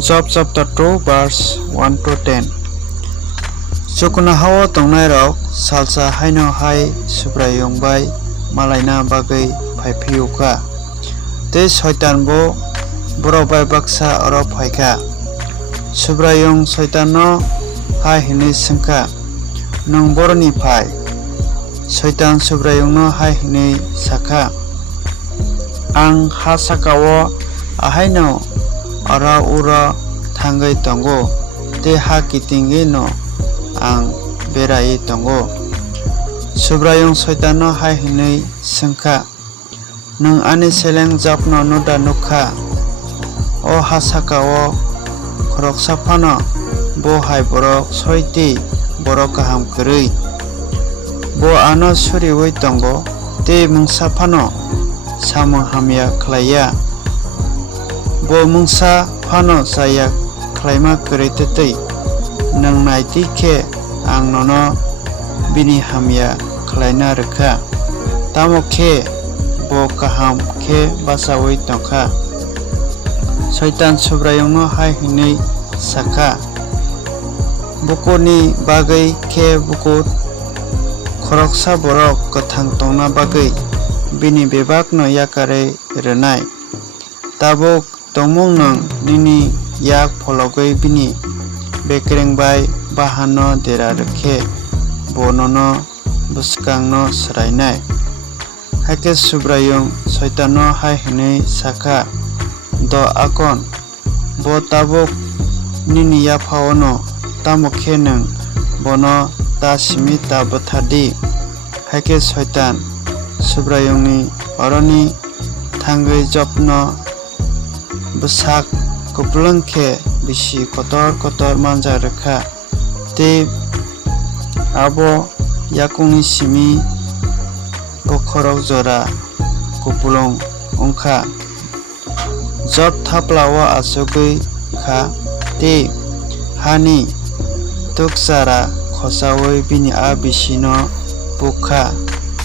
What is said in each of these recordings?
Job chapter 2 verse 1 to 10. Sukuna hawa tongnai rok salsa haino hai subrayong bai malaina bagai phaiphiuka. Tei shaitan bo borok bai baksa oro phaika. Subrayong shaitan no hai hinui singka. Nung boroni phai. Shaitan subrayong no hai hinui saka. Ang ha sakao ahaino ora ura thangai tongo te ha kitingi no ang berai tongo. Subrayong shaitan no hai hinui singka. Nung ani seleng japno nuda nukha. O ha sakao khorok sapano bo hai borok soiti borok kaham kwrui. Bo ano suriwui tongo te mungsa phano samung hamya khlaiya. Bo mungsa phano saya khlaima kwrui tetei nang naiti khe ang nono bini hamya khlaina rwkha. Tamo khe bo kaham khe basawi tongkha. Shaitan subrayong no hai hinui saka. Bukoni bagai khe bukut khoroksa borok kathang tongna bagai bini bebak no yakare rwnai. Tabuk tongmung nang nini yak phologoi bini bekreng bai bahan no dera rwkhe bono no bwskang no srainai. Haike subrayong shaitan no hai hinui saka. Do akon bo tabuk nini yaphao no tamo khe nung bono ta simi ta bwthadi. Haike shaitan subrayong ni oroni thangai job no bwsak kuplung khe bisi kotor kotor manja rwkha. Te abo yakung ni simi bo khorok jora kuplung ongkha. Job thaplawa asugui kha te hani tuksara khosawi bini a bisi no bukha.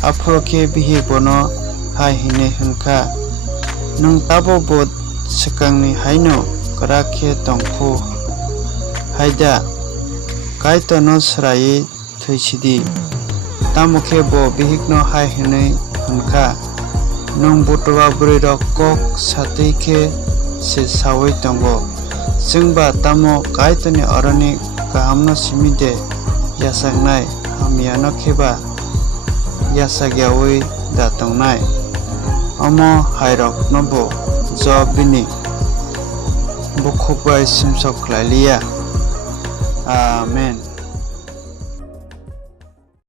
Afro khe bihi bono hai hinui hwnkha. Nung tabo bot swkangni haino kwrak khe tongphu haida kaito no srai thuisidi. Tamo khe bo bihik no hai hinui hwnkha. Nung butuwa bwrui rok kok satui khe se sawi tongo. Chwngba tamo kaitoni oroni kaham no simide yasagnai hamya no kheba yasagyawi da tongnai. Omo hairok no bo job bini bukhuk bai simsok khlailiya. Amen.